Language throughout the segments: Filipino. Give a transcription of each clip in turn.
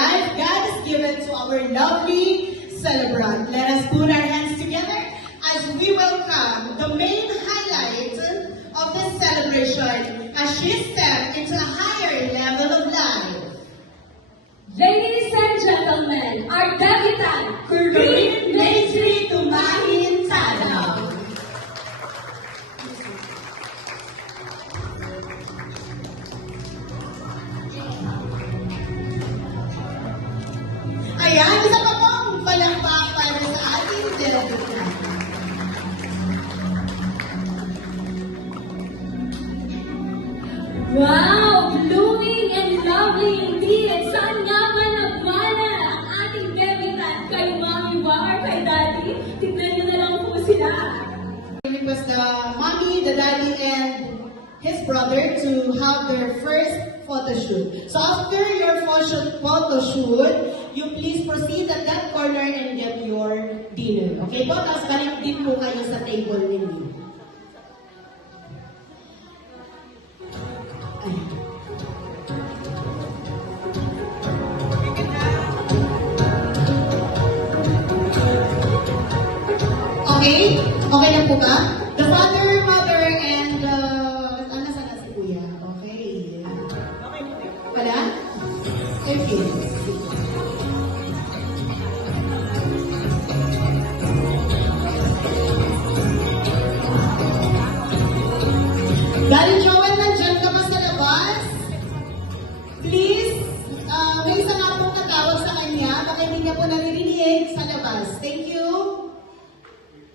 life God has given to our lovely celebrant. Let us put our hands together as we welcome the main highlight of this celebration as she steps into a higher level of life. Ladies and gentlemen, our debutant, Corinne Maitri Tumahin Tanaw. Ayan, isa pa pong palakpak para sa ating debutant. Wow! Blooming and lovely indeed! Saan nga ba nagmana ang ating debutant kay Mommy War, kay Daddy? Tignan nyo na lang po sila. It was the mommy, the daddy, and his brother to have their first photo shoot. So after your photo shoot, you please proceed at that corner and get your dinner. Okay po? Tapos balik din po kayo sa table ninyo. Okay? Okay lang po ba? The father, mother, and nasa na si Kuya? Okay. Wala? Okay. Dahil Joel, nandyan ka pa sa labas? Please, may isa nga pong natawag sa kanya. Baka hindi niya po naririnig sa labas. Thank you.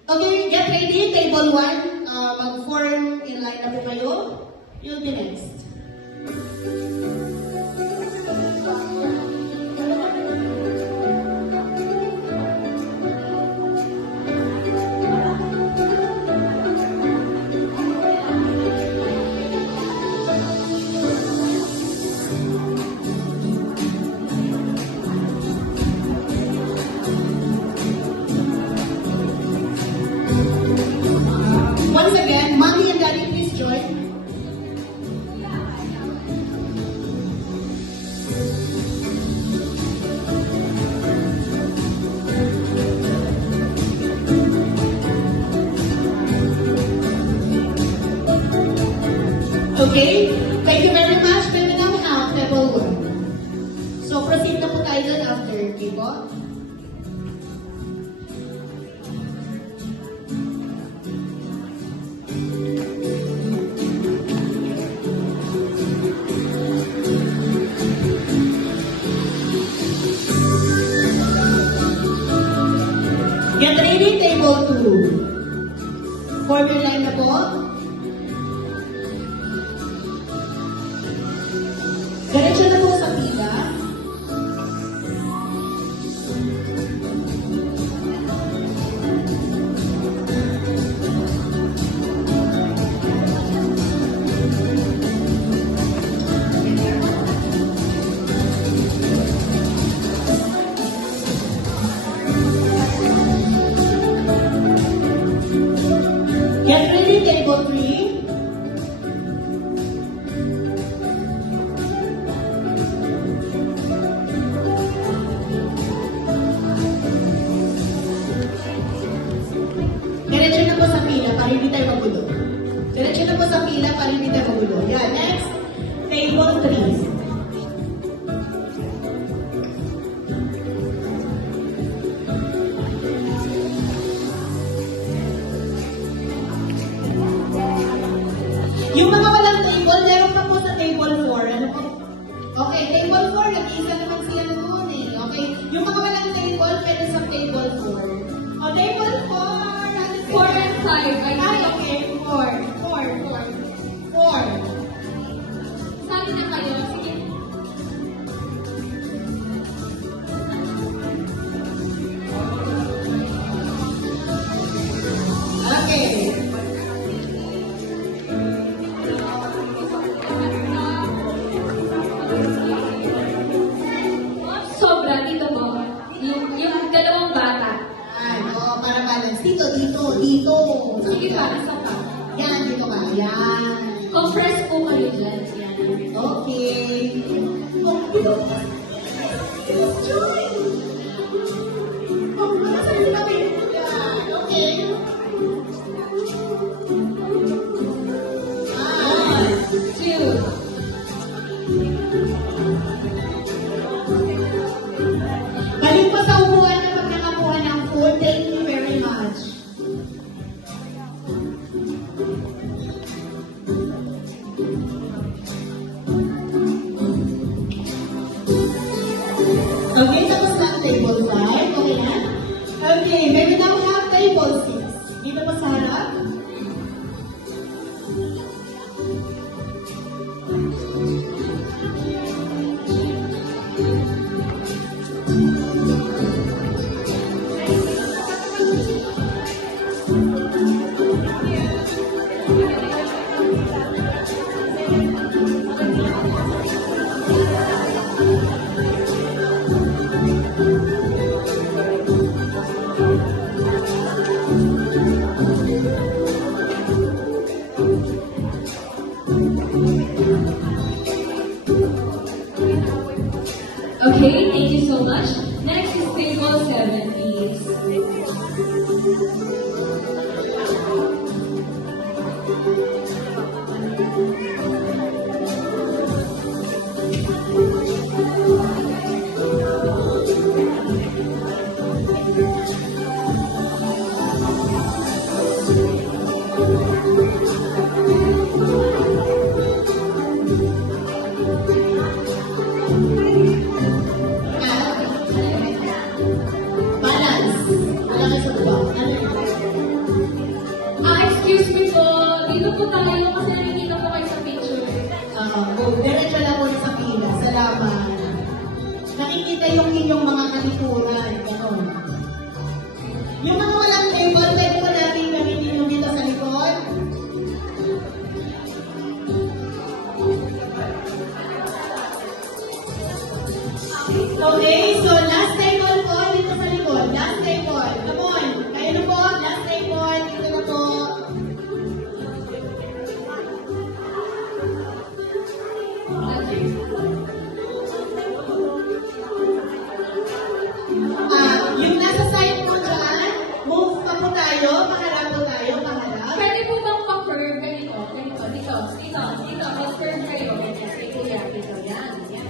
Okay, get ready. Table 1. Mag-form in line na po kayo. You'll be next. Once again, Mommy and Daddy, please join. Okay, thank you very much. We will now have level 1. So proceed na po tayo dun after, okay po? Get ready, table 2. Form your line na po. Diretso na po sa pila. Get ready, table 3. Diretso na po sa pila para hindi tayo magulo. Diretso na po sa pila para hindi tayo magulo. Yeah, next, table 3. Yung mga walang table, meron pa po sa table 4. Ano po? Okay, table 4, nag-iisa naman siya noon eh. Okay, yung mga walang table, pwede sa table 4. O, table 4, 4 and 5. Ay, okay, 4. 4. Sali na kayo. Sige. Okay. Sobra, dito po. Yung dalawang bata. Ay, oo, para balance. Dito. Sige pa, isa pa. Yan, dito ka. Yan. Compress po kayo dyan. Yan. Okay. Joy! Oh, nasaan si Mami? Yan, okay. Ah, 2. balik po sa upuan na pag nakakuha ng food. Thank you very much. Okay, tapos na ang table 5. Okay na? Okay, may we now have table 6. Dito pa sa harap. Okay, thank you so much. Next is table 7, please. Balance. Wala ka sa baba. Excuse me po. Dito po tayo kasi nakikita po kayo sa picture. Diretso lang po sa pila. Salamat. Nakikita yung inyong mga kalikuran. Ganon. Yung mga walang table, pwede po natin gamitin yung dito sa likod. Okay, so last table po dito sa likod. Last table. Come on. Kayo na po. Last table. Dito na po. Yung nasa side po dyan, move pa po tayo. Paharap po tayo. Paharap. Pwede po bang pa-curve ganito? Ganito, dito, dito, dito. Mag-curve kayo. Ganyan, kay Kuya, dito. Yan, yan.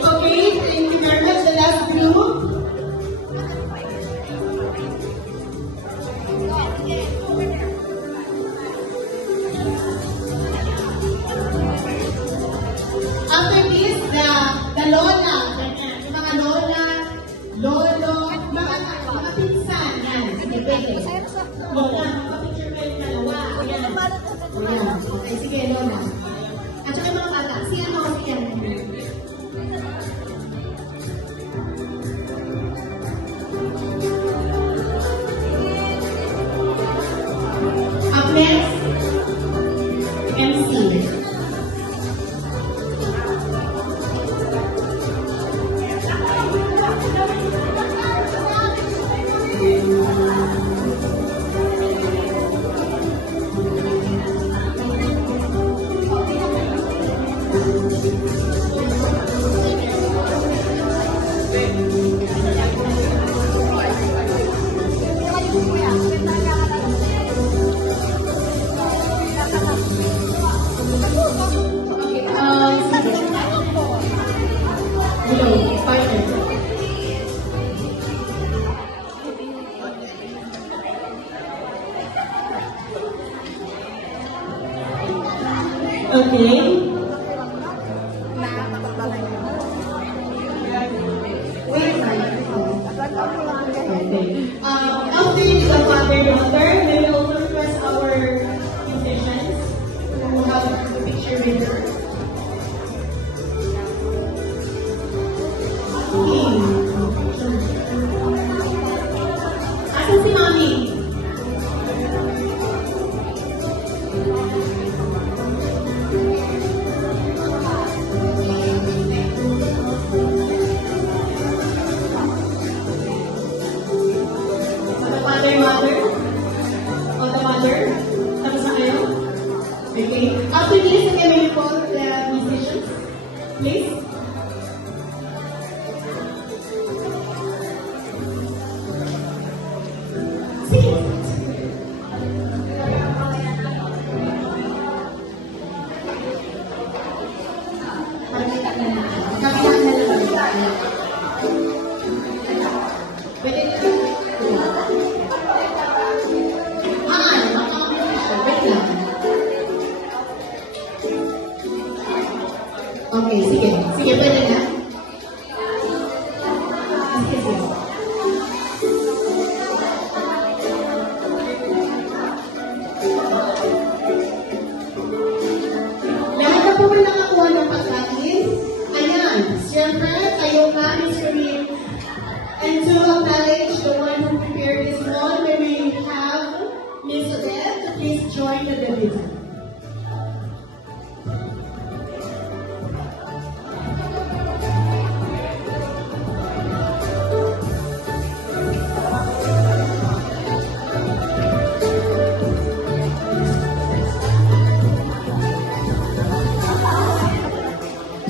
Okay, thank you very much. The last group. After this, the lola, ganyan. Yung mga lola, lolo, mga pinsan, yan. Sige, pwede. Lola, magpa-picture kayo na lola. Yan. Yan. Okay, sige, lola. At saka yung mga bata, si ano, si ano. Up next, MC. Hello, partner. Okay. Wait, after the father-daughter, we will also request our musicians who have the picture with her. Okay. Asan si Mami? Mother? O, the mother? Tapos na kayo? Okay. After this, can we call the musicians? Please? Pwede na. Wait lang. Okay, sige. Sige, pwede na. Sige, sige. Lahat na po ba nakakuha ng pagkain? Ayan. Siyempre, kayo nga, Mr. Rin. And to acknowledge the one who prepared this one, may we have Miss Odette to please join the debutant.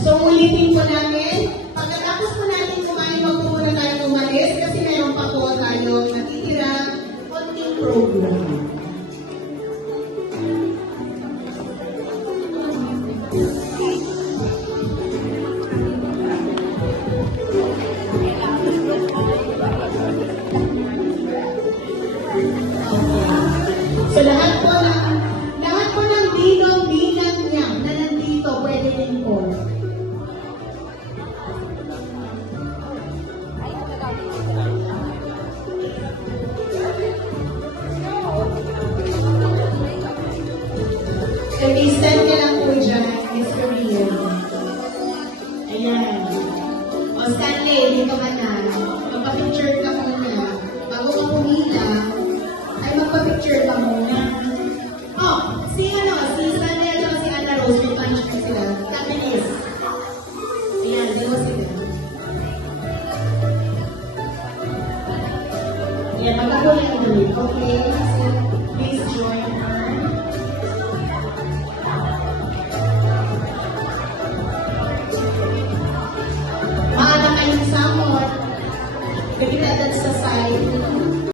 So, ulitin po namin. Pagkatapos po natin kumain, wag po muna tayo umalis kasi meron pa po tayong natitira konting program. So, lahat po ng bilang niya na nandito, pwede din po. Okay, stand ka lang po dyan, Mr. Rio. Ayan. O, Stanley, dito ka na. Magpa-picture ka muna. Bago ka pumila, ay magpa-picture ka muna. Oh, si Stanley at si Anna Rose, may punch na sila. Tapinis. Ayan, dalawa sila. Ayan, magkakaroon yung ulit. Okay, so please join her. Maala kayong samot. Ganito, that's the